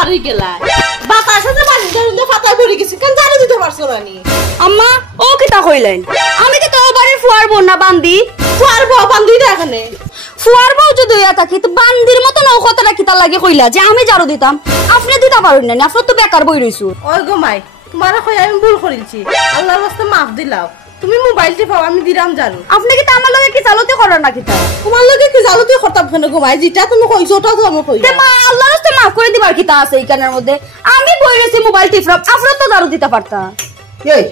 বাড়ি গেলা বাতাসে যে পানি ধরে ফাটা পড়ে গেছে কেন জানো দিতে পারছো না নি আম্মা ও কিতা কইলেন আমি কি তো বাড়ির ফুয়ার বোন না বান্দি ফুয়ার বউ বান্দি দে এখানে ফুয়ার বউ যদি ইয়া থাকি তো বান্দির মতো না কথাটা কিতা লাগে কইলা যে আমি জারু দিতাম আপনি দিতা পারেন না আপনি তো বেকার বই রইছো ওই গো মাই তোমার কই আমি ভুল করেছি আল্লাহর রাস্তে মাফ দিলাও তুমি মোবাইল টিপাও আমি দিরাম জানো আপনি কি আমার লগে কি চালতে করার না কিতা তোমার লগে কি জালতে করতাম কেন গো মাই যেটা তুমি কইছো ওটা তো আমি কই তে মা আল্লাহর রাস্তে মাফ করে দিবার কিতা আছে এইখানের মধ্যে আমি বই রইছি মোবাইল টিপরাম আপনি তো জারু দিতে পারতা এই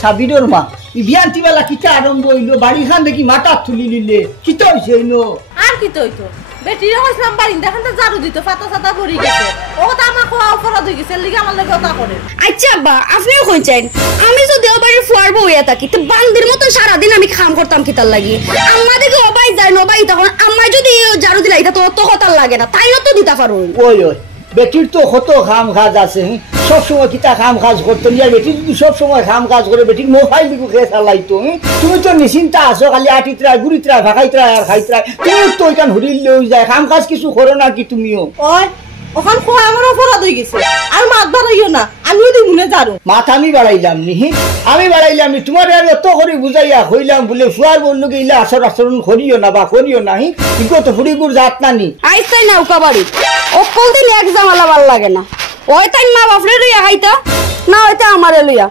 সাবিরর মা বিয়ান্তিবেলা কিতা আরম্ভ হইলো বাড়ি খান দেখি মাথা তুলি নিলে কিতা হইছে হইলো আর কি তইতো বেটিরে কইছিলাম বাড়ি দেখেন তো জারু দিতে ফাটা ফাটা পড়ে গেছে ও তো আমার কোয়া অপরাধ হয়ে গেছে লিগে আমার লগে কথা করে আচ্ছা আব্বা আপনিও কইছেন আমি যদি বাড়ির ফুয়ার বউ ইয়া থাকি তো বান্দির মতো সারা দিন আমি কাম করতাম কিতার লাগি আম্মা দেখো ওবাই যায় নবাই তখন আম্মা যদি জারু দিলা এটা তো কথা লাগে না তাইও তো দিতা পারো ওই ওই বেটির তো কত কাম কাজ আছে সব সময় কিতা কাম কাজ করতে নিয়ে বেটি যদি সব সময় কাম কাজ করে বেটির মোবাইল দিকে খেয়ে চালাইতো তুমি তো নিশ্চিন্তা আছো খালি আটিতরা গুড়িতরা ভাগাইতরা আর খাইতরা তুমি তো ওইখান হরিল লই যায় কাম কাজ কিছু করো না কি তুমিও ওই ওখান কোয়া আমার অপরাধ হয়ে গেছে আর মাত বাড়াইও না আমিও দিমুনে জারু মাথা আমি বাড়াইলাম নি আমি বাড়াইলাম নি তোমার আর এত করে বুঝাইয়া হইলাম বলে ফুয়ার বললো গেলে আসর আচরণ করিও না বা করিও না কিন্তু তো ফুড়িগুর জাত না নি আইতাই না উকা বাড়ি অকল দিন এক জামালা ভাল লাগে না ওই তাই মা বাপরে লইয়া খাইতা না ওইটা আমারে লইয়া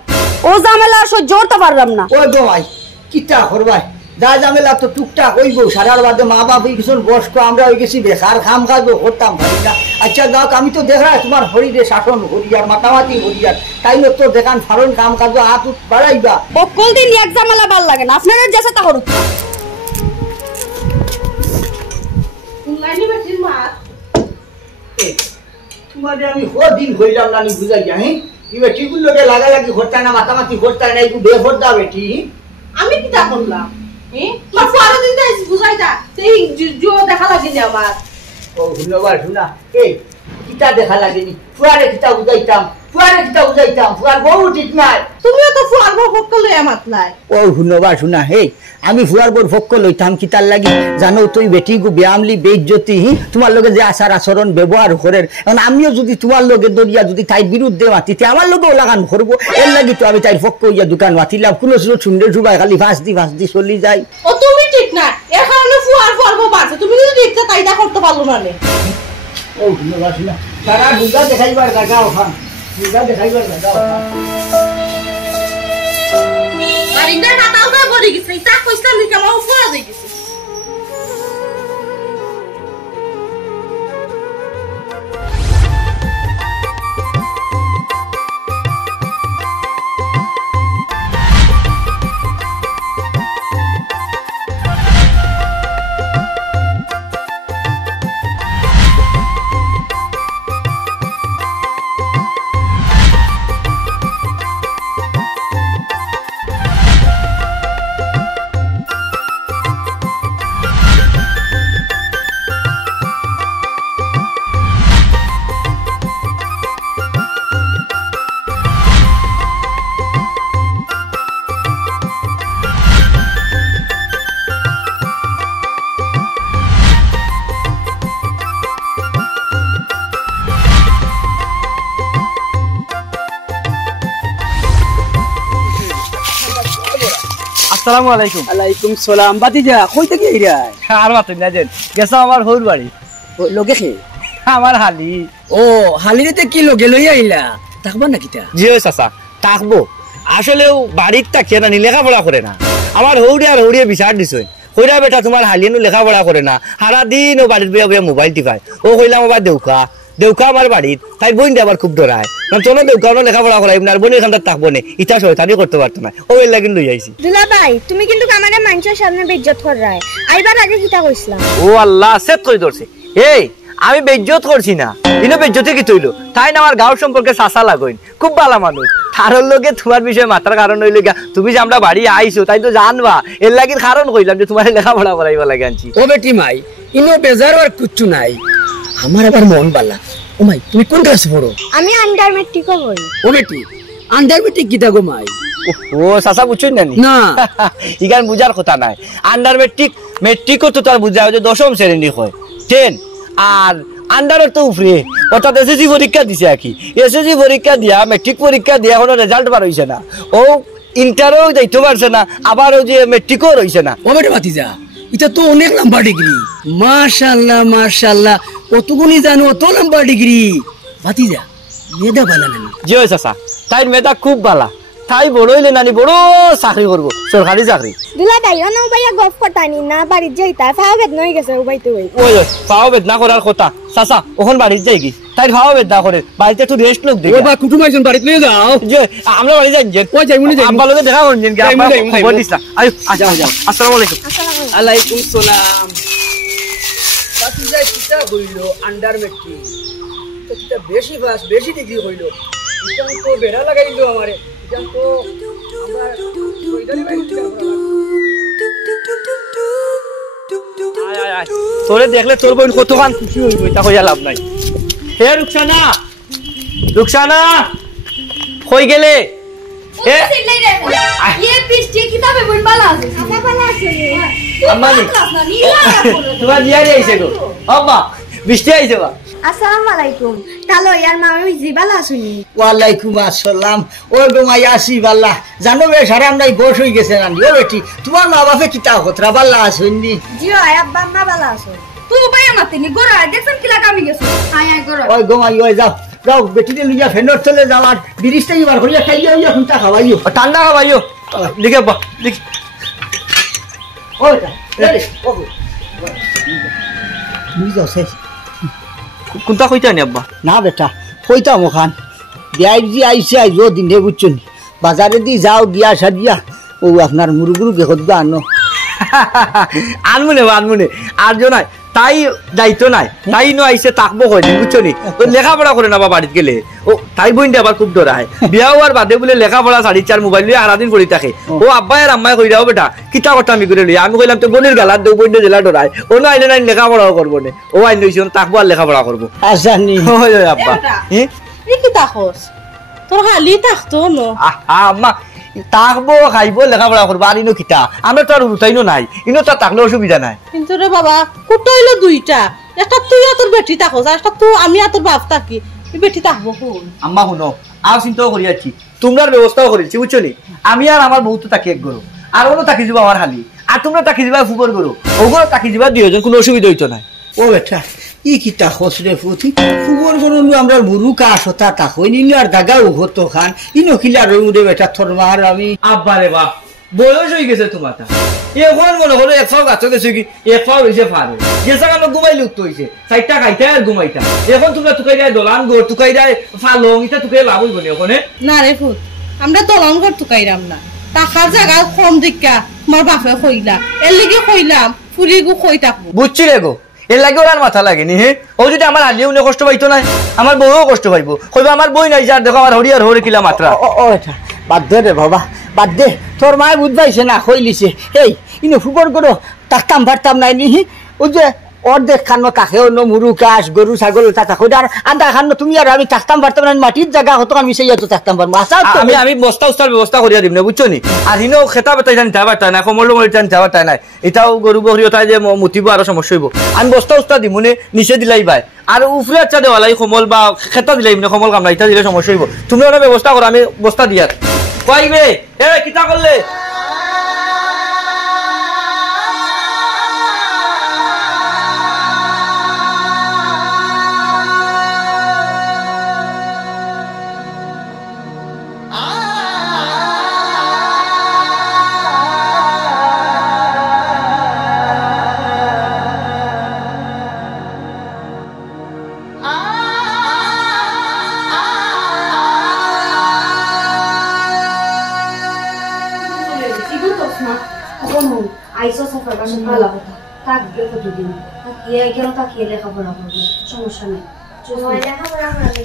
ও জামেলা সহ্য করতে পারলাম না ওই গো ভাই কিতা করবাই যা জামেলা তো টুকটাক হইব সারার বাদে মা বাপ হয়ে গেছেন বয়স্ক আমরা হয়ে গেছি বেকার খাম কাজও করতাম পারি না আচ্ছা যাও আমি তো দেখা তোমার শরীরে শাসন হরিয়ার মাতামাতি হরিয়ার তাই না তো দেখান ফারণ কাম কাজ হাত বাড়াইবা অকল দিন এক জামেলা ভাল লাগে না আপনারা যেসা তা করুক লাইনি বেটির মাত তোমার আমি দিন হইলাম না আমি বুঝাইয়া বেটিগুলোকে লাগালাগি করতে না মাতামাতি করতে না একটু বেফরদা বেটি আমি কি তা করলাম তোমার ফুয়ারও দিন যাই বুঝাই দা সেই জো দেখা লাগেনি আমার ও ধন্যবাদ শোনা এই কিতা দেখা লাগেনি ফুয়ারে কিতা বুঝাইতাম ফুয়ার বউ ঠিক নাই তুমিও তো ফুয়ার বউ পক্ষ লইয়া মাতলাই ও ধন্যবাদ শোনা হে আমি ফুয়ার বউর পক্ষ লইতাম কিতার লাগি জানো তুই বেটি গু ব্যায়ামলি বেইজ্জতি তোমার লগে যে আচার আচরণ ব্যবহার করেন এখন আমিও যদি তোমার লগে দরিয়া যদি তাই বিরুদ্ধে মাতিতে আমার লগেও লাগান করবো এর লাগি তো আমি তাই পক্ষ ইয়া দোকান মাতিলাম কোনো সুন্দর সুবাই খালি ফাঁস দি চলি যাই ও তুমি ঠিক না এর কারণে ফুয়ার বউ বাড়ছে তুমি যদি ঠিকঠাক তাইটা করতে পারলো না ও ধন্যবাদ শোনা সারা দুর্গা দেখাইবার জায়গা ওখান দুর্গা দেখাইবার জায়গা ওখান বারিন্দার মাথাও তো পড়ে গেছে তা কইছিলাম কি আমার ফুয়া হয়ে গেছে আসসালামু আলাইকুম। আলাইকুম সালাম। বাতিজা কই থেকে আইরা? আর মাতুন না যেন গেছো আমার হৌর বাড়ি। লগে খে আমার হালি। ও হালিতে কি লগে লই আইলা? তাকবা না কিটা? জি ওই চাচা তাকবো। আসলেও বাড়ির তাকিয়ে না লেখাপড়া করে না। আমার হৌরে আর হৌরিয়ে বিচার দিছই। কইরা বেটা তোমার হালিয়েনো লেখাপড়া করে না, সারা দিন ও বাড়ির বিয়া মোবাইল টিপায়। ও কইলাম আবার দেউকা আমার বাড়ির তাই বোন আবার খুব ডরায়, চলো দেউকা লেখাপড়া করাই আর বোন এখানটা থাকবো না, ইটা শয়তানি করতে পারতো না, ও এর লাগি লই আইছি। দুলা ভাই তুমি কিন্তু আমারে মানুষের সামনে বেইজ্জত করায়, আইবার আগে কিটা কইছিলাম? ও আল্লাহ সেট কই ধরছে। এই আমি বেইজ্জত করছি না, ইনো বেইজ্জতে কি তৈলো, তাই না আমার গাঁও সম্পর্কে চাচা লাগইন, খুব ভালো মানুষ। তার লগে তোমার বিষয়ে মাথার কারণ হইল গা, তুমি যে আমরা বাড়ি আইছো তাই তো জানবা, এর লাগি কারণ কইলাম যে তোমার লেখাপড়া করাইবা লাগে আনছি। ও বেটি মাই ইনো বেজার আর কিচ্ছু নাই, আমার আবার মন বালা। ও মাই তুমি কোন ক্লাসে পড়ো? আমি আন্ডার মেট্রিক পড়ি। ও বেটি আন্ডার মেট্রিক কিটা গো মাই? ও চাচা বুঝছেন না না ইগান বুঝার কথা নাই। আন্ডার মেট্রিকও তো তার বুঝা হয় যে 10ম শ্রেণী হয় 10, আর আন্ডারের তো উপরে অর্থাৎ এসএসসি পরীক্ষা দিছে আর কি এসএসসি পরীক্ষা দিয়া মেট্রিক পরীক্ষা দিয়া এখনো রেজাল্ট বার হইছে না ও ইন্টারও যাইতে পারছে না আবার ওই যে মেট্রিকও রইছে না ও বেটা ভাতিজা এটা তো অনেক নাম্বার ডিগ্রি মাশাআল্লাহ মাশাআল্লাহ কতগুনি জানো অত নাম্বার ডিগ্রি ভাতিজা মেধা ভালো না জি হয়েছে চাচা তাই মেধা খুব ভালা তাই বড় হইলে নানি বড় চাকরি করবো সরকারি চাকরি দুলা ভাইও না ভাইয়া গফ কটানি না বাড়ির যাইতা ফাও বেদ নই গেছে ও বাইতে ওই ওই পাও বেদনা করার কথা চাচা ওখান বাড়িতে যাই কি তাই পাও বেদনা করে বাড়িতে একটু রেস্ট লোক দেখি ও বা কুটুম আইছেন বাড়িতে নিয়ে যাও যে আমরা বাড়ি যাই যে ও যাইমুনি যাইমু আব্বা লগে দেখা করুন যে যাইমু, যাইমু, যাইমু। খবর দিস না আয়ো যাও যাও আসসালামু আলাইকুম আলাইকুম সালাম ভাতিজা কিতা হইলো আন্ডার মেট্রিক তো কিতা বেশি বাস বেশি ডিগ্রি হইলো এটা তো বেড়া লাগাইলো আমারে এটা তো আমরা কইদারি বাইতে আয়, আয়, আয়। তোরে দেখলে তোর বোন কতখান খুশি হইব এটা কইয়া লাভ নাই হে রুকসানা রুকসানা কই গেলে হে ये पिस्टी किताबे बोल बाला আছে আচ্ছা ভালো আছে আম্মানি না নীলা তোমার জিয়ারি আইছে গো আব্বা বৃষ্টি আইছে বা আসসালামু আলাইকুম তালো ইয়ার মা ওই জিবালা শুনি ওয়ালাইকুম আসসালাম ও গোমাই আসি বাল্লা জানো বে সারা আমরা বস হয়ে গেছে না ও বেটি তোমার মা বাপে কিতা হতরা বাল্লা আসেননি জিও আয় আব্বা মা ভালো আছে তুই ভাই আমাতে নি গোরা দেখছেন কিলা কামি গেছে আয় আয় গোরা ওই গোমাই ওই যাও যাও বেটিতে লইয়া ফেনর চলে যাও আর বিরিশটা এবার করিয়া খাইয়া হইয়া খুঁটা খাওয়াইও ঠান্ডা খাবাইও লিখে বা লিখ ওই যা রে ওগো বুঝাও শেষ কোনটা কইতা নি আব্বা না বেটা কইতাম ওখান বিয়াই যে আইসে আইজো দিনে বুঝছেন বাজারে দি যাও দিয়া সারিয়া ও আপনার মুরগুরু কে কতবা আনো আনমুনে আনমুনে আর জো নাই তাই দায়িত্ব নাই তাই নো আইসে তাকবো কই দিন বুঝছো নি ও লেখাপড়া করে না বা বাড়িতে গেলে ও তাই বইন আবার খুব ডরায় বিয়া হওয়ার বাদে বলে লেখাপড়া 4.5 মোবাইল লিয়ে সারাদিন পড়ি থাকে ও আব্বা আর আম্মাই কই দাও বেটা কিতা কথা আমি করে লই আমি কইলাম তো বনির গালার দেও বইন জেলা ডরায় ও না আইলে নাই লেখাপড়াও করবো না ও আইন লইছন তাকবো আর লেখাপড়া করবো আসানি ওই ওই আব্বা হি এই কি তাকস তোর হালি থাকতো না আম্মা তাকবো খাইবো লেখাপড়া করবো আর ইনো কিতা আমরা তো আর উঠাইনো নাই ইনো তো থাকলে অসুবিধা নাই কিন্তু রে বাবা কুটো হইলো দুইটা একটা তুই আর তোর বেটি থাকস আর একটা তুই আমি আর তোর বাপ থাকি এই বেটি থাকবো কোন আম্মা শুনো আর চিন্তাও করিয়াছি তোমরার ব্যবস্থাও করেছি বুঝছো নি আমি আর আমার বউ তো তাকে এক গরু আর ওনো তাকি যাবা আমার হালি আর তোমরা তাকি যাবা ফুবর গরু ওগুলো তাকি যাবা দুইজন কোনো অসুবিধা হইতো না ও বেটা ই কিতা খসরে ফুটি ফুবর করনু আমরা মুরু কা সতা তা কই নিলে আর দাগা উঘত খান ইনো কিলা রইউরে বেটা তোর মার আমি আব্বা রে বা বয়স হয়ে গেছে তোমার তা এখন মনে হলো এক ফাও গাছ গেছে কি এক ফাও হয়েছে ফারে যে জায়গা ঘুমাই লুপ্ত হয়েছে 4টা খাইতে আর ঘুমাইতা এখন তোমরা তুকাই যায় দলান গোর তুকাই যায় ফালং এটা তুকাই লাভ হইব না ওখানে না রে ফুট আমরা দলন ঘর টুকাইরাম না টাকার জায়গা কম দিকা আমার বাপে কইলা এর লিগে কইলাম ফুরি গু কই থাকবো বুঝছি রে গো এর লাগে ওর আর মাথা লাগেনি হে ও যদি আমার হালিয়ে উনি কষ্ট পাইতো না আমার বউও কষ্ট পাইবো কইবা আমার বই নাই যার দেখো আমার হরিয়ার হরে কিলা মাত্রা ও বেটা বাদ দে রে বাবা বাদ দে তোর মায় বুঝবাইছে না কইলিছে এই ইনো ফুবর করো তাকতাম পারতাম নাই নি ও যে অর্ধেক খানো তাকে অন্য মুরু কাশ গরু ছাগল তাতা কই আর আধা খানো তুমি আর আমি তাকতাম পারতাম না মাটির জায়গা হতো আমি সেই তো তাকতাম পারবো আচ্ছা আমি আমি বস্তা উস্তার ব্যবস্থা করিয়া দিম না বুঝছো নি আর হিনো খেতা বেতাই জানি যাবার তাই না কমল জানি যাবার তাই নাই এটাও গরু বহরি তাই যে মুতিব আরো সমস্যা হইব আমি বস্তা উস্তা দিম মানে নিচে দিলাই ভাই আর উফরে আচ্ছা দেওয়ালাই কমল বা খেতা দিলাই মানে কমল কামলা এটা দিলে সমস্যা হইব তুমি ওটা ব্যবস্থা করো আমি বস্তা দিয়ার কইবে এ কিতা করলে আইসো সফর বাসা ভালো কথা তাক গিয়ে কতদিন তাকিয়ে গেল তাকিয়ে লেখাপড়া করবি সমস্যা নেই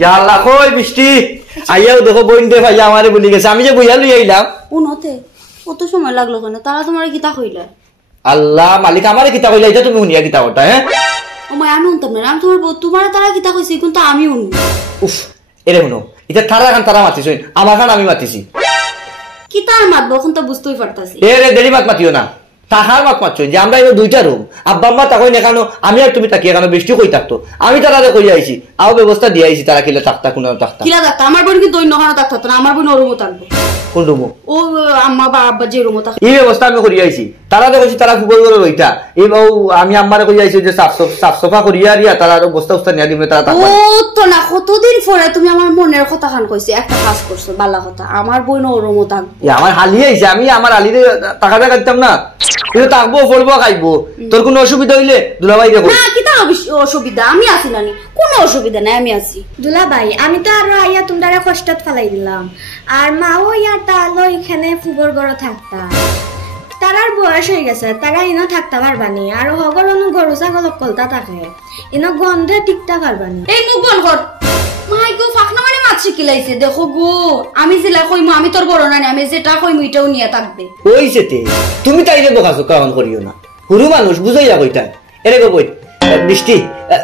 ইয়া আল্লাহ কই বৃষ্টি আইয়াও দেখো বইন দে ভাই আমারে বলি গেছে আমি যে বইয়া লই আইলাম উনতে কত সময় লাগলো কেন তারা তোমার কিতা কইলে আল্লাহ মালিক আমারে কিতা কইলা এটা তুমি শুনিয়া কিতা কথা হ্যাঁ ও মাই আমি উনতাম না আমি তোমার তারা কিতা কইছি কিন্তু আমি উনি উফ এরে শুনো এটা তারা খান তারা মাতিছ আমার খান আমি মাতিছি কিতা আর মাতবো এখন তো বুঝতেই পারতাছি এ রে দেরি মাত মাতিও না তাহার মাত মাত্র যে আমরা এনে দুইটা রুম আব্বা আম্মা তাকই না কেন আমি আর তুমি তাকিয়ে কেন বৃষ্টি কই থাকতো আমি তারা কই আইছি আও ব্যবস্থা দিয়ে আইছি তারা কিলে থাকতা কোন থাকতা কিলা থাকতো আমার বোন কি দৈন্য খানা থাকতো না আমার বোন ওরমও থাকবো কোন রুম ও আম্মা বা আব্বা যে রুমও থাকতো এই ব্যবস্থা আমি করি আইছি তারা দেখছি তারা ফুবল করে ওইটা এই বাউ আমি আম্মারে কই আইছি যে সাফ সফা করিয়া রিয়া তারা আর বস্তা উস্তা নিয়া দিবে তারা থাকবে ও তো না কতদিন পরে তুমি আমার মনের কথা খান কইছি একটা কাজ করছো বালা কথা আমার বোন ওরমও থাকবো আমার হালি আইছে আমি আমার হালিরে টাকাটা কাটতাম না কিন্তু থাকবো পড়বো খাইবো তোর কোনো অসুবিধা হইলে দুলাভাই দেখো না কিতা অসুবিধা আমি আছি নানি কোনো অসুবিধা নাই আমি আছি দুলাভাই আমি তো আরো আইয়া তোমরা কষ্টত ফেলাই দিলাম আর মাও ইয়ার তালো এখানে ফুবর গড় থাকতা তারার বয়স হয়ে গেছে তারা ইনো থাকতে পারবানি আর হগল অনু গরু ছাগল কলতা থাকে ইনো গন্ধে টিকতে পারবানি এই মুখ বন্ধ কর মাই গো ফাকনা মানে মাছ শিখিলাইছে দেখো গো আমি যেটা কইমু আমি তোর বড় নানি আমি যেটা কইমু এটাও নিয়ে থাকবে ওইছেতে তুমি তাইলে বকাছো কারণ করিও না হুরু মানুষ বুঝাইয়া কইতা এরে গো বই বৃষ্টি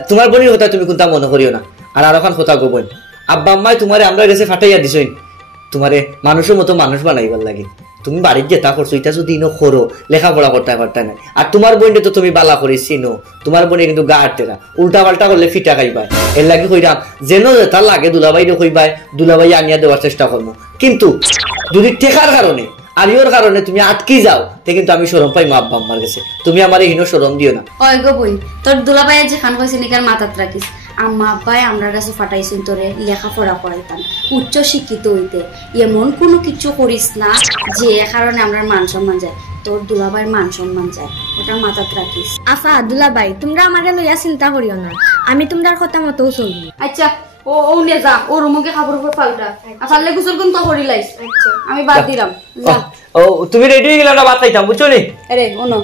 তোমার বোনের কথা তুমি কোনটা মনে করিও না আর আরোখান কথা গো বোন আব্বা আম্মাই তোমারে আমরা কাছে ফাটাইয়া দিছই তোমারে মানুষের মতো মানুষ বানাইবার লাগে তুমি বাড়ির যেটা করছো এটা যদি ইনো খরো লেখাপড়া করতে পারতে না আর তোমার বোনটা তো তুমি বালা করে চিনো তোমার বোনে কিন্তু গা হাঁটেরা উল্টা পাল্টা করলে ফিটা খাইবাই এর লাগে কইরাম যেন যেটা লাগে দুলাভাইরে কইবাই দুলাভাই আনিয়া দেওয়ার চেষ্টা করবো কিন্তু যদি টেকার কারণে আরিওর কারণে তুমি আটকি যাও তে কিন্তু আমি শরম পাই মা আব্বা আম্মার কাছে তুমি আমার হিনো শরম দিও না ওই গো বই তোর দুলাভাইয়ের যে খান কইছে নিকার মাথাত রাখিস আম্মা আব্বাই আমরা কাছে ফাটাইছেন তোরে লেখাপড়া করাইতাম উচ্চ শিক্ষিত হইতে এমন কোনো কিছু করিস না যে কারণে আমরা মান সম্মান যায় তোর দুলাভাইয়ের মান সম্মান যায় ওটা মাথাত রাখিস আফা দুলাভাই তোমরা আমারে লইয়া চিন্তা করিও না আমি তোমার কথা মতো চলবো আচ্ছা ও ও নে যা ও রুমকে খাবার উপর পাল্টা আসালে গোসল কোন তো করি লাইস আমি বাদ দিলাম যা ও তুমি রেডি হয়ে গেলে না ভাত খাইতাম বুঝছো নি আরে ওনো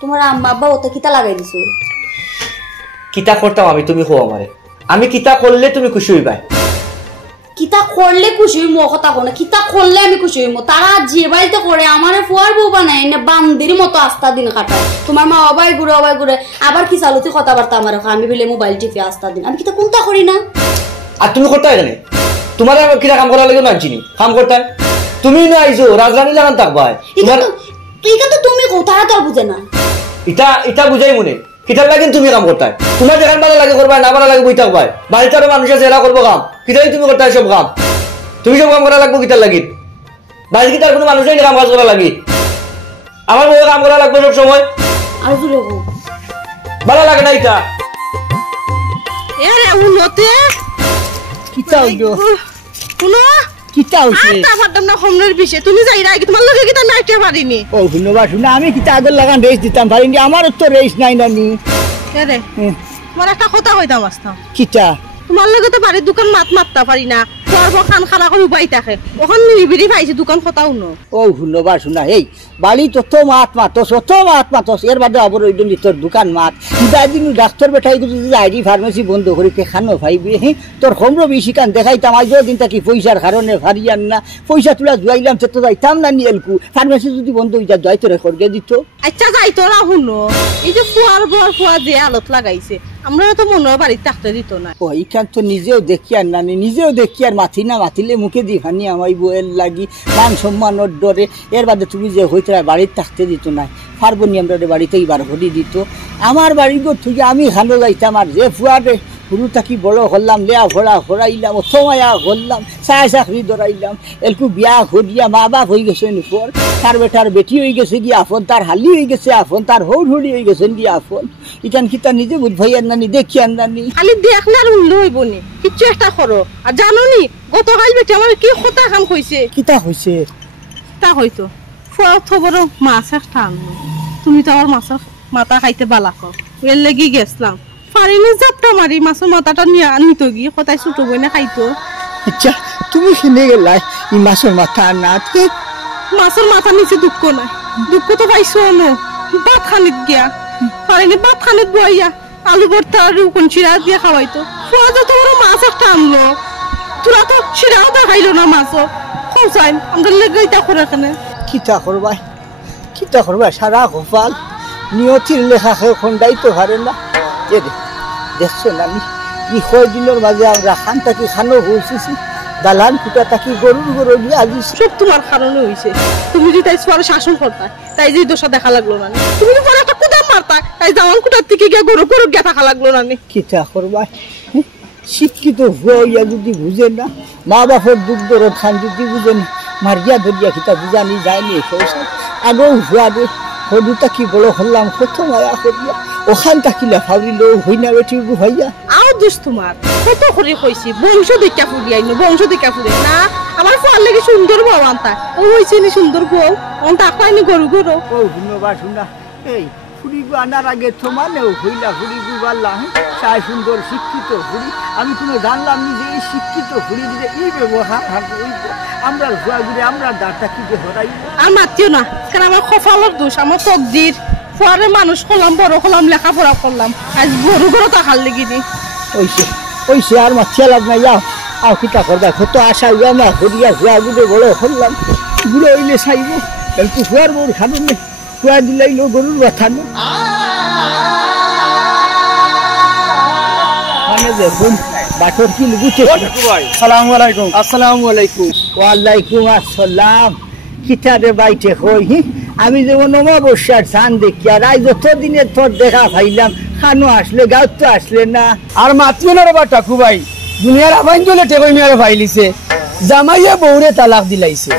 তোমার আম্মা আব্বা ওতে কিতা লাগাই দিছো কিতা করতাম আমি তুমি খো আমারে আমি কিতা করলে তুমি খুশি হইবাই কিতা করলে খুশি হইমো কথা কোনা কিতা করলে আমি খুশি হইমো তারা যে বাড়িতে করে আমারে ফুয়ার বউ বানায় না বান্দির মতো আস্তা দিন কাটায় তোমার মা অবাই ঘুরে আবার কি চালুতে কথাবার্তা আমার আমি বলে মোবাইল টিপে আস্তা দিন আমি কিতা কোনটা করি না আর তুমি করতে এখানে তোমার কিটা কাম করার লাগে মানছিনি কাম করতে তুমি না আইছো রাজরানী লাগান থাকবা তোমার তুই কিন্তু তুমি তারা তো বুঝে না এটা বুঝাই মনে কিটার লাগেন তুমি কাম করতে তোমার যেখান ভালো লাগে করবা না ভালো লাগে বই থাকবা বাড়িতে আরো মানুষ আছে এরা করবো কাম কিটাই তুমি করতে সব কাম তুমি সব কাম করা লাগবো কিটার লাগি বাড়ি কিটার কোনো মানুষই কাম কাজ করা লাগি আমার বউ কাম করা লাগবে সব সময় আর জুলে ভালো লাগে না এটা এরে উন্নতে কিতা হইলো শুনো কিতা হইছে আটা ফাটাম না হোমনের বিষয় তুমি যাইরা কি তোমার লগে কিতা নাইতে পারিনি ও ধন্যবাদ শুনে আমি কিতা আগের লাগান রেস দিতাম পারিনি আমারও তো রেস নাই নানি এরে তোমার একটা কথা কইতাম আসতাম কিতা তোমার লগে তো বাড়ির দোকান মারতা পারি না তোর খান খারা করে উপায় থাকে ওখান নিবিড়ি পাইছি দোকান কথাও ন ও ধন্যবাদ শুনা এই বাড়ি তত মাত মাতস এর বাদে আবার ওই দিন তোর দোকান মাত দিন ডাক্তার বেঠাই যদি আইডি ফার্মেসি বন্ধ করে খানো ভাইবি তোর হোমর বেশি কান দেখাইতাম আজ দিন থাকি পয়সার কারণে ভারিয়ান না পয়সা তুলা জুয়াইলাম তো যাইতাম না নিয়েলকু ফার্মেসি যদি বন্ধ হয়ে যা জয় তোরে করগে দিত আচ্ছা যাইতো না শুনো এই যে ফুয়া যে আলত লাগাইছে আমরা তো মনে হয় বাড়িতে থাকতে দিত না ও এইখান তো নিজেও দেখি আর নানি নিজেও দেখি আর মাথি না মাতিলে মুখে দি ফানি আমাই বউয়ের লাগি মান সম্মানের ডরে এর বাদে তুমি যে হইতে বাড়িতে থাকতে দিত না পারবো নি আমরা বাড়িতেই বার হরি দিত আমার বাড়ি গো থেকে আমি খানো যাইতাম আর যে ফুয়ারে হুরু থাকি বড় হলাম লেয়া ভরা হরাইলাম অথমায়া হলাম চাকরি ধরাইলাম এলকু বিয়া হরিয়া মা বাপ হয়ে গেছে পর তার বেটার বেটি হয়ে গেছে গিয়ে আফন তার হালি হয়ে গেছে আফন তার হৌর হরি হয়ে গেছেন গিয়ে আফন ইখান কিতা নিজে বুঝভাই আর নানি দেখি আর নানি খালি দেখলে আর উল্লো হইব নি কিচ্ছু একটা করো আর জানো নি গতকাল বেটি আমার কি কথা কাম কইছে কিতা হয়েছে তা হয়তো ফুয়া তো বড় মাছ একটা আনলো তুমি তো আমার মাছের মাথা খাইতে বালা কর এর লেগে গেছিলাম পারিনি যাত্রা মারি মাছের মাথাটা নিয়ে আনিতো গিয়ে কোথায় ছোট বইনে খাইতো আচ্ছা তুমি শুনে গেলাই ই মাছের মাথা না মাছের মাথা নিচে দুঃখ নাই দুঃখ তো পাইছো না ভাত খানিত গিয়া পারিনি ভাত খানিত বইয়া আলু ভর্তা আর কোন চিরা দিয়ে খাওয়াইতো ফুয়া যত বড় মাছ একটা আনলো তোরা তো চিরাও দেখাইলো না মাছও খোঁচাই আমাদের লেগে এটা করে এখানে কিতা করবা সারা গোপাল নিয়তির লেখা খেয়ে খন্ডাইতে পারে না দেখছো না ই কয়দিনের মাঝে আমরা খান থাকি খানো বলছি দালান কুটা থাকি গরুর গরু দিয়ে আজি সব তোমার কারণে হয়েছে তুমি যদি তাই শাসন করতা তাই যে দোষা দেখা লাগলো না তুমি তো পরে একটা কুদা মারতা তাই জামান কুটার থেকে গিয়ে গরু গরু গিয়া থাকা লাগলো না কিতা করবা শিক্ষিত হইয়া যদি বুঝে না মা বাপের দুধ দরদ খান যদি বুঝে না মারিয়া ধরিয়া খিতা বুঝানি যায়নি সংসার আগেও হুয়া রে হদুটা কি বড় হল্লাম কত মায়া করিয়া ওখান থাকিলে ভাবিল হই না বেটি ভাইয়া আও দুষ তোমার কত করে কইছি বংশ দেখা ফুরিয়াই না বংশ দেখা ফুরিয়াই না আমার ফুয়ার লাগে সুন্দর বউ আনতা ও হইছে নি সুন্দর বউ অন তাকাইনি গরু গরু ও ধন্যবাদ শুনা এই ফুরিব আনার আগে তো মানেও হইলা ফুরিব বাল্লা সাই সুন্দর শিক্ষিত ফুরি আমি কোনো জানলাম নি যে এই শিক্ষিত ফুরি দিলে এই ব্যবহার আমরা ভুয়া ঘুরে আমরা দাঁড়টা কি যে হরাই আর মাতিও না কারণ আমার কপালের দোষ আমার তকদির ফুয়ারে মানুষ হলাম বড় হলাম লেখাপড়া করলাম আজ গরু গরু তাকার লেগিনি ওইসে আর মাছিয়া লাভ নাই যাও আও কিতা করবা কত আশা হইয়া না হরিয়া ভুয়া ঘুরে বড় হলাম বুড়ো হইলে চাইব কিন্তু ফুয়ার বউর খানো নেই ফুয়া দিলাইল গরুর ব্যথা নেই মানে দেখুন বাটর কি লুগুছে সালামু আলাইকুম আসসালামু আলাইকুম ওয়ালাইকুম আসসালাম কিতা রে বাইতে কই আমি যেমন অমাবস্যার চান দেখি আর আজ যতদিনে তোর দেখা পাইলাম খানো আসলে গাঁত তো আসলে না আর মাতিও না রে টাকু ভাই দুনিয়ার আবাইন চলে টেকই মেরে ফাইলিছে জামাইয়া বউরে তালাক দিলাইছে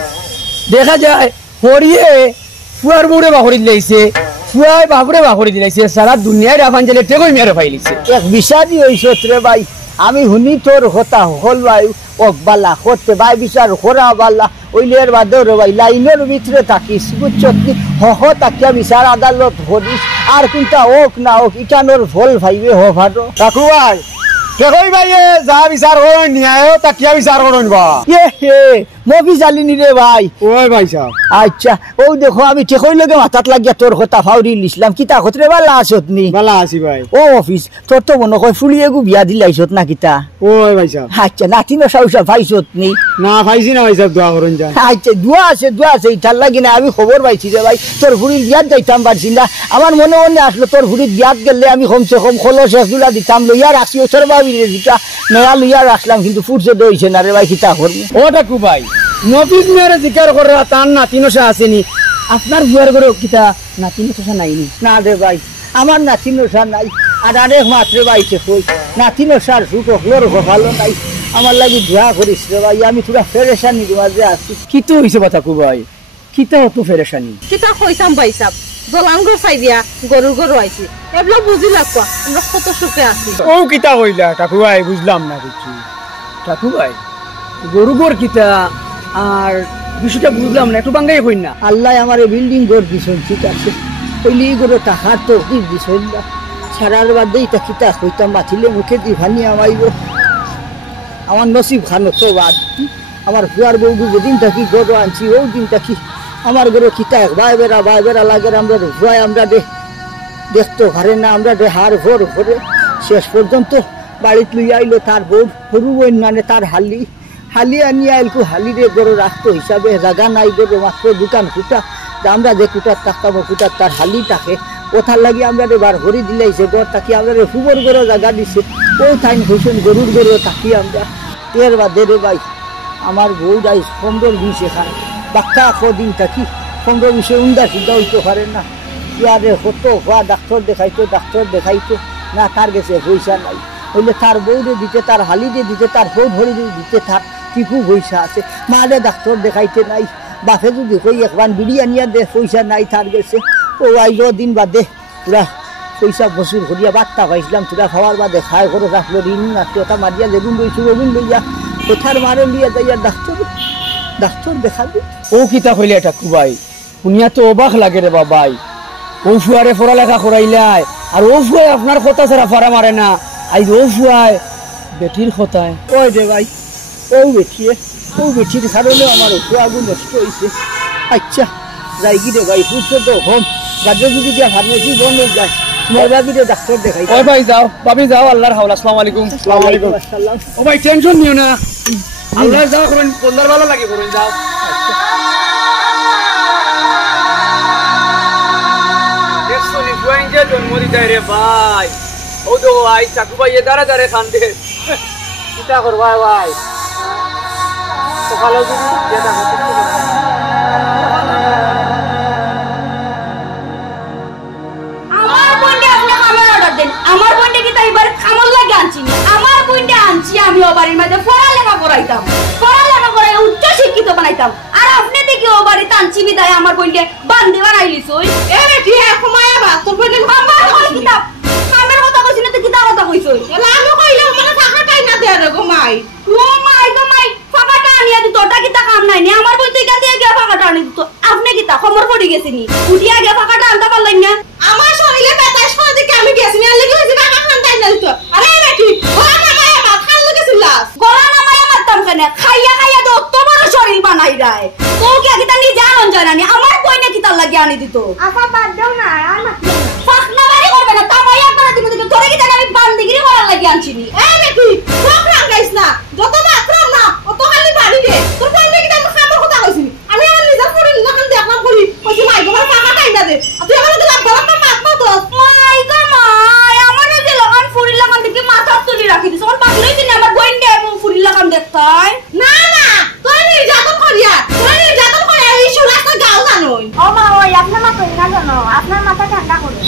দেখা যায় হরিয়ে ফুয়ার বউরে বাহরি দিলাইছে ফুয়ায় বাবুরে বাহরি দিলাইছে সারা দুনিয়ার আবাইন চলে টেকই মেরে ফাইলিছে এক বিষাদি হইছত রে ভাই আমি শুনি তোর কথা হল ভাই ওক বালা করতে ভাই বিচার করা বালা ওইলের বাদে রে ভাই লাইনের ভিতরে থাকিস বুঝছত কি হহ তাকিয়া বিচার আদালত হরিস আর কোনটা ওক না ওক ইটানোর ফল ভাইবে হ ভাটো টাকু ভাই টেকই ভাই যা বিচার করেন ন্যায় তাকিয়া বিচার করেন বা হে মবি জালিনি রে ভাই ওই ভাই সাহেব আচ্ছা ও দেখো আমি টেকই লগে মাথাত লাগিয়া তোর কথা ফাউরি লিসলাম কিতা খতরে বালা আসত নি ভালো আছি ভাই ও অফিস তোর তো মনে কয় ফুলিয়ে গু বিয়া দিলাইছত না কিতা ওই ভাই সাহেব আচ্ছা নাতিনো সাউসা ভাইছত নি না পাইছি না ভাই সাহেব দোয়া করেন যা আচ্ছা দোয়া আছে ইটার লাগি না আমি খবর পাইছি রে ভাই তোর ভুড়ির বিয়াত যাইতাম পারছি না আমার মনে আসলো তোর ভুড়ির বিয়াত গেলে আমি কমসে কম খোলো শেষগুলা দিতাম লইয়া রাখছি ওসর ভাবি রে দুটা নয়া লইয়া রাখলাম কিন্তু ফুটছে দইছে না রে ভাই কিতা করবো ও টাকু ভাই নবীজ মেরে জিকার করে তার নাতিনসা আসেনি আপনার বুয়ার করে কিতা নাতিনসা নাইনি না রে ভাই আমার নাতিনসা নাই আর আরেক মাত্রে বাইছে কই নাতিনসার সুখ হলোর ভালো নাই আমার লাগি দোয়া করিস রে ভাই আমি তোরা ফেরেশানি মাঝে আছি কি তো হইছে টাকু ভাই কিতা অত ফেরেশানি কিতা কইতাম ভাইসাব জলাঙ্গুর চাই দিয়া গরু গরু আইছি এগুলো বুঝি লাগবা আমরা কত সুখে আছি ও কিতা কইলা টাকু ভাই বুঝলাম না কিছু টাকু ভাই গরু গর কিতা আর বিষয়টা বুঝলাম না একটু বাঙ্গাই কই না আল্লাহ আমার বিল্ডিং ঘর দিছেন ঠিক আছে ওইলি করে টাকার তো দিছেন না সারার বাদে এটা কিতা কইতাম মাথিলে মুখে দি ভানি আমাইব আমার নসিব খানো তো বাদ আমার ফুয়ার বউ যেদিন থাকি গরু আনছি ওই দিন থাকি আমার গরু কিতা ভাই বেড়া লাগে আমরা ভুয়াই আমরা দেখতো ঘরে না আমরা হার ভোর ভরে শেষ পর্যন্ত বাড়িতে লইয়া আইলো তার বউ সরু বইন মানে তার হালি আনিয়া আইলকু হালি রে গরু রাখতো হিসাবে জায়গা নাই গরু মাত্র দোকান কুটা আমরা যে কুটার তাকাবো কুটার তার হালি থাকে ওথার লাগি আমরা রে বার হরি দিলাইছে গর তাকি আমরা রে ফুবর গরু জায়গা দিছে ও টাইম হোসেন গরুর গরু তাকি আমরা এর বাদে রে ভাই আমার বউ যাই 15-20 এখান বাক্কা কদিন থাকি 15-20 উন্দা সিদ্ধা হইতে পারে না ইয়ারে কত হওয়া ডাক্তার দেখাইতো না তার গেছে পয়সা নাই হইলে তার বউরে দিতে তার হালিরে দিতে তার বউ ধরে দিতে তার টিকু পয়সা আছে মারে ডাক্তার দেখাইতে নাই বাপে যদি কই একবার বিরিয়ানিয়া দে পয়সা নাই তার গেছে ও আইজ দিন বাদে পুরা পয়সা বসুর করিয়া বার্তা পাইছিলাম তোরা খাওয়ার বাদে খায় করে রাখলো ঋণ রাখলো ওটা মারিয়া লেগুন লইছু বেগুন লইয়া কোথার মারে লিয়া যাইয়া ডাক্তার দেখাবে ও কিতা কইলে টাকু ভাই শুনিয়া তো অবাক লাগে রে বাবাই ও ফুয়ারে পড়ালেখা করাইলাই আর ও ফুয়ায় আপনার কথা ছাড়া ফারা মারে না আইজ ও ফুয়ায় বেটির কথায় ওই রে ভাই ও বেটির কারণে আমার আগুন নষ্ট হয়েছে আচ্ছা যাই কি রে ভাই বুঝছো তো হোম গাজর যদি দিয়া ফার্মেসি বন্ধ যায় তোমার বাবিরে ডাক্তার দেখাই ওই ভাই যাও বাবি যাও আল্লাহর হাওলা আসসালামু আলাইকুম আসসালাম ও ভাই টেনশন নিও না আল্লাহর যাও করেন পন্দার ভালো লাগে করেন যাও দেখছো নি গোয়েঞ্জা জন্ম দিতে রে ভাই ও তো ভাই চাকু ভাই দাঁড়া খান্দে চিন্তা কর ভাই ভাই সকালে যদি যেটা খাইতাম আর আপনি দেখি ও বাড়ি টানছি বিদায় আমার বোনকে বান্দি বানাই লিছই এ বেটি এখন মায়া বা তোর বইনের আমার কই কিতাব আমার কথা কইছ না তো কিতা কথা কইছই এলা আমি কইলাম মানে টাকাটাই না দেয়া রে গো মাই গো মাই ফাঁকাটা আনিয়া দিত ওটা কিতা কাম নাই নি আমার বই তুই কাছে গিয়া ফাঁকাটা আনি দিত আপনি কিতা খবর পড়ি গেছিনি উঠিয়া গিয়া ফাঁকাটা আনতে পারলেন না আমার শরীরে ব্যথা শোনা দেখে আমি গেছি না লাগি হইছে টাকা খান তাই না তো আরে বেটি ওরা মায়া বা খান লাগে সিলাস গলা নামায়া মারতাম কেন খাইয়া খাইয়া তো অত বড় শরীর বানাই রায় তো কি কিতা নি জানন জানানি আমার কই না কিতা লাগি আনি দিত আপা বাদ দাও না আর মাত্র ফাখনা বাড়ি করবে না তামাই একবার দিন দিন তোরে কিতা আমি বান্দিগিরি করার লাগি আনছিনি এ বেটি প্রোগ্রাম গাইছ না যত মাত্র না অত খালি বাড়ি দে তোর বইনে কি আমি খাবার কথা কইছিনি আমি আমার নিজে করে যখন দেখলাম করি কইছি মাই গো আমার টাকাটাই না দে তুই আমার দিলাম বললাম না মাত তো মাই গো মাই আমার যে লাগান ফুরি লাগান দেখি মাথা তুলি রাখি দিছ আমার পাগলই দিন আমার গোয়েন্ডে ফুরি লাগান দেখতাই না না তুই নির্যাতন করিয়া তুই নির্যাতন করে এই সুরাস্তা গাও জানোই ও মা ওই আপনার মা কই না জানো আপনার মাথা ঠান্ডা করুন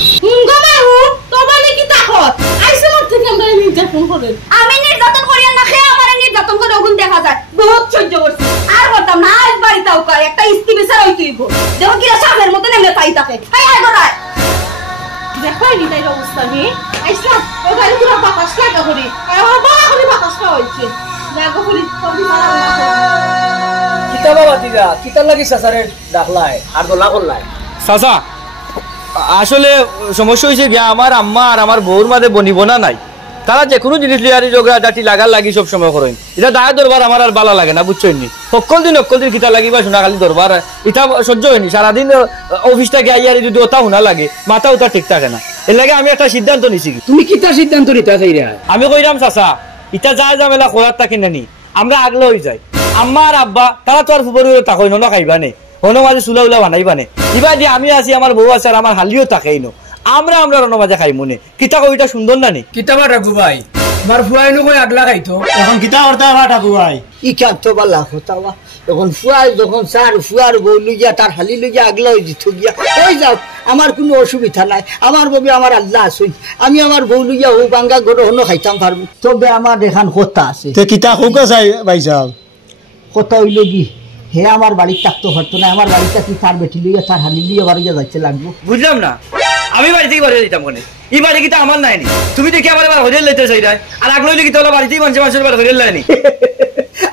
গমারু তো বলি কি তাকত আইছে মোর থেকে আমরা নির্যাতন করে আমি নির্যাতন করিয়া না খেয়ে আমার নির্যাতন করে ওগুন দেখা যায় বহুত সহ্য করছি আর বলতাম না আজ বাড়িতেও কয় একটা ইস্তি বিচার হই তুইব দেখো কি সাপের মতো নেমে তাই তাকে এই আয় গড়ায় দেখো নি তাই অবস্থা নি আইসা ও গাড়ি পুরো বাতাস লাগা করি আমার বাবা করে বাতাস হইছে লাগা করি কবি মারা কিতা বাবা দিগা কিতা লাগি সাসারে ডাকলাই আর দলা করলাই চাচা আসলে সমস্যা হয়েছে গিয়া আমার আম্মা আর আমার বউর মাঝে বনিব না নাই তারা যে কোনো জিনিস লিয়ারি ঝগড়া জাতি লাগার লাগি সব সময় করেন এটা দায় দরবার আমার আর বালা লাগে না বুঝছেন নি সকল দিন কিতা লাগিবা শোনা খালি দরবার এটা সহ্য হয়নি সারাদিন অফিস থেকে আইয়ারি যদি ওটা শোনা লাগে মাথা ওটা ঠিক থাকে না এর লাগে আমি একটা সিদ্ধান্ত নিছি তুমি কিতা সিদ্ধান্ত নিতা চাইরা আমি কইরাম চাচা ইটা যা ঝামেলা করার তাকে নানি আমরা আগলে হয়ে যাই আম্মা আর আব্বা তারা তো আর ফুবরি তাকই ন খাইবা নে হনো মাঝে চুলা উলা বানাইবা নে এবার যে আমি আছি আমার বউ আছে আর আমার হালিও তাকেই নো আমরা রনো মাঝে খাই মনে কিতা কইটা সুন্দর নানি কিতাবা রাখু ভাই আমার ফুয়াইনো কই আগলা খাইতো এখন কিতা করতে হবে ঠাকুর ভাই ই কাঁদতো বালা হতাবা এখন ফুয়াই যখন স্যার ফুয়ার বউ লইয়া তার হালি লইয়া আগলা হয়ে দিত গিয়া ওই যাও আমার কোনো অসুবিধা নাই আমার বউ আমার আল্লাহ আসুন আমি আমার বউ লইয়া ও বাঙ্গা গড় হনো খাইতাম পারবো তবে আমার এখান কথা আছে তে কিতা হোক চাই ভাই সাহেব কথা হইল কি হে আমার বাড়ির থাকতে পারতো না আমার বাড়িটা কি তার বেটি লইয়া তার হালি লইয়া বাড়িয়া যাইতে লাগবো বুঝলাম না আমি বাড়ি থেকে বাড়ি দিতাম কোনে এই বাড়ি কিতা আমার নাইনি তুমি দেখি আমার এবার হোটেল লইতে চাই আর আগলো হইলে কিতা বাড়িতেই মানুষের বাড়ি হোটেল লাইনি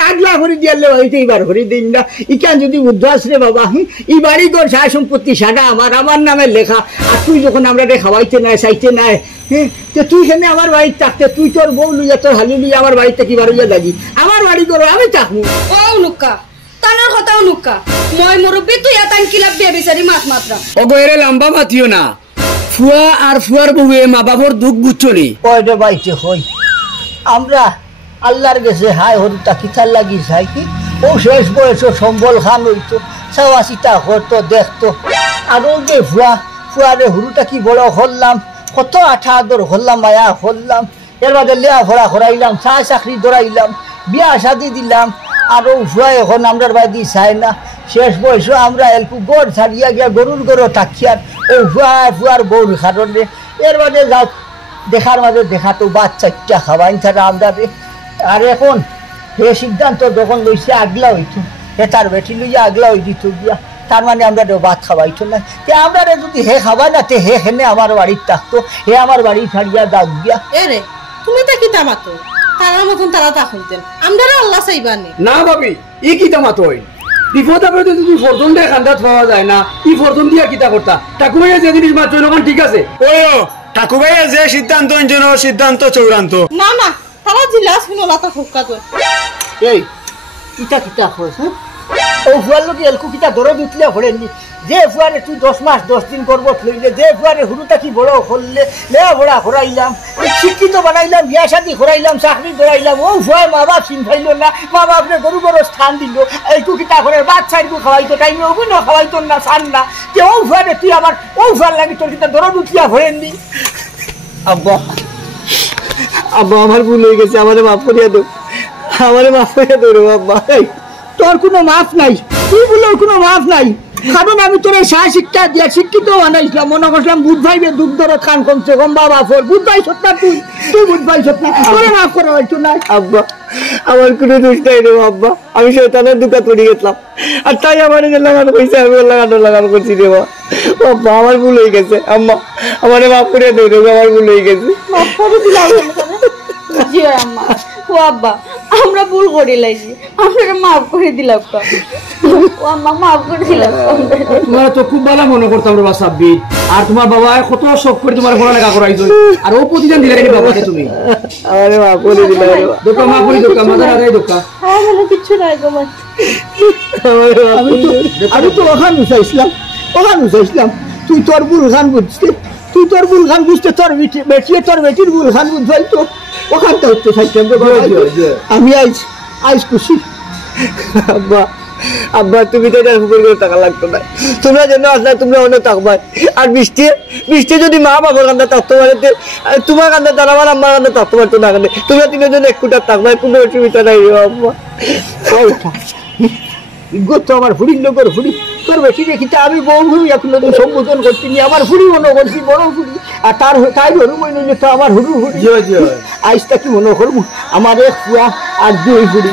আগলা করে দিয়ালে হইতে এবার হরি দিন না ইকান যদি উদ্ধাস রে বাবা এই বাড়ি তোর সায় সম্পত্তি সারা আমার নামে লেখা আর তুই যখন আমরা খাওয়াইতে নাই চাইতে নাই হ্যাঁ তুই এখানে আমার বাড়িতে থাকতে তুই তোর বউ লইয়া তোর হালি লইয়া আমার বাড়িতে কি বাড়িয়া লাগি আমার বাড়ি করো আমি থাকবো ও নুকা তানার কথাও নুকা মই মুরব্বি তুই এতান কিলাব বিয়ে বিচারি মাত মাত্রা ওগো এরে লম্বা মাতিও না ফুয়া আর ফুয়ার বউয়ে মা বাবার দুঃখ বুঝছো নি ওইটা বাইতে হই আমরা আল্লাহর গেছে হাই হরিতা কিতার লাগি চাই কি ও শেষ বয়সে সম্বল খান হইতো চাওয়া চিতা করতো দেখতো আর ওই যে ফুয়ারে হুরুটা কি বড় হল্লাম কত আঠা আদর হল্লাম মায়া হল্লাম এর বাদে লেয়া ভরা করাইলাম চা চাকরি ধরাইলাম বিয়া শাদি দিলাম আর ও ফুয়া এখন আমরার বাড়ি চায় না শেষ বয়সে আমরা এলকু গড় ছাড়িয়া গিয়া গরুর গরু থাকি আর ও ফুয়ার বউর কারণে এর বাদে যাও দেখার মাঝে দেখা তো বাচ্চা খাওয়াইন ছাড়া আমরা আর এখন হে সিদ্ধান্ত যখন লইছে আগলা হইতো হে তার বেটি লইয়া আগলা হই দিত গিয়া তার মানে আমরা ভাত খাওয়াইতো না তে আমরা যদি হে খাওয়াই না তে হে হেনে আমার বাড়ির থাকতো হে আমার বাড়ি ছাড়িয়া দাও গিয়া এরে তুমি তা কি তামাতো তারার মতন তারা তা হইতেন আমরা আল্লাহ চাইবানি না ভাবি ই কিতা মাতই বিপদ আপদে যদি ফরজন দিয়ে খান্দাত পাওয়া যায় না ই ফরজন দিয়া কিতা করতা তাকু ভাইয়া যে জিনিস মাত্র যখন ঠিক আছে ও ঠাকুর ভাই যে সিদ্ধান্ত নিয়েছেন সিদ্ধান্ত চূড়ান্ত না না তারা জিলা শুনলা তা হুক্কা তো এই কিতা খোঁজ হ্যাঁ ও ফুয়ার লোক এলকু কিতা দরদ উঠলে হলেননি যে ফুয়ারে তুই 10 মাস 10 দিন করবো লইলে যে ফুয়ারে হুরুটা কি বড় করলে লেয়া বড়া করাইলাম শিক্ষিত বানাইলাম বিয়া শাদি করাইলাম চাকরি ধরাইলাম ও ফুয়ায় মা বাপ চিন পাইল না মা বাপরে গরু বড় স্থান দিল এইটু কিতা করে বাচ্চাইটু খাওয়াইতো টাইমে ওগুন খাওয়াইতো না চান না যে ও ফুয়ারে তুই আমার ও ফুয়ার লাগি তোর কিতা দরদ উঠিয়া হলেননি আব্বা আমার ভুল হয়ে গেছে আমারে মাফ করিয়া দো আমারে মাফ করিয়া দো রে বাবা তোর কোনো মাফ নাই তুই বলে কোনো মাফ নাই কারণ আমি তোর সাহা শিক্ষা দিয়া শিক্ষিত বানাইছিলাম মনে করছিলাম বুধ ভাইবে দুধ ধরে খান কমছে কম বাবা ফোর বুধ ভাই সত্তা তুই বুধ ভাই সত্তা তোরে মাফ করা হয়তো না আব্বা আমার কোনো দোষ নাই রে আব্বা, আমি শয়তানের দুকা তৈরি গেছিলাম আর তাই আমার লাগানো হয়েছে, আমি লাগানো করছি রে আব্বা। আমার ভুল হয়ে গেছে আম্মা, আমার মাফ করে দেবে, আমার ভুল হয়ে গেছে। মাফ করে দিলাম জি আম্মা, ও আব্বা আমরা ভুল করে লাইছি, আপনারা মাফ করে দিলাম। ও আম্মা মাফ করে দিলাম। তোমার তো খুব ভালো মনে করতাম রে বা সাব্বির, আর তোমার বাবা কত শখ করে তোমার পড়ালেখা করাইছো, আর ও প্রতিদিন দিলে রে বাবাকে তুমি। আমারে মাফ করে দিলাম রে বাবা। দোকা মা করে দোকা মাদার আরে দোকা। হ্যাঁ মানে কিছু নাই গো ভাই। আমি তো ওখান বুঝাইছিলাম, তুই তোর ভুল খান বুঝতে, তোর বেটির ভুল খান বুঝাই তো ওখানটা হচ্ছে থাকতাম। আমি আইস খুশি। আব্বা আব্বা তুমি তো এটার উপর করে টাকা লাগতো না, তোমরা যেন আসলে তোমরা অনেক থাকবাই। আর বৃষ্টি যদি মা বাবার কান্দা থাকতে পারে, তোমার কান্দা তার আমার আম্মার কান্দা থাকতে পারতো না, কান্দে তোমরা তিনজন এক কুটার থাকবাই, কোনো অসুবিধা নাই আব্বা। তো আমার ফুড়ির লোকের ফুড়ি, তোর বেশি দেখিতে আমি বউ হুড়ি এখন সম্বোধন করছি নি, আমার ফুড়ি মনে করছি বড় ফুড়ি, আর তাই হরু মনে নিলে তো আমার হুড়ু হুড়ি। আইসটা কি মনে করবো, আমার এক পুয়া আর দুই ফুড়ি।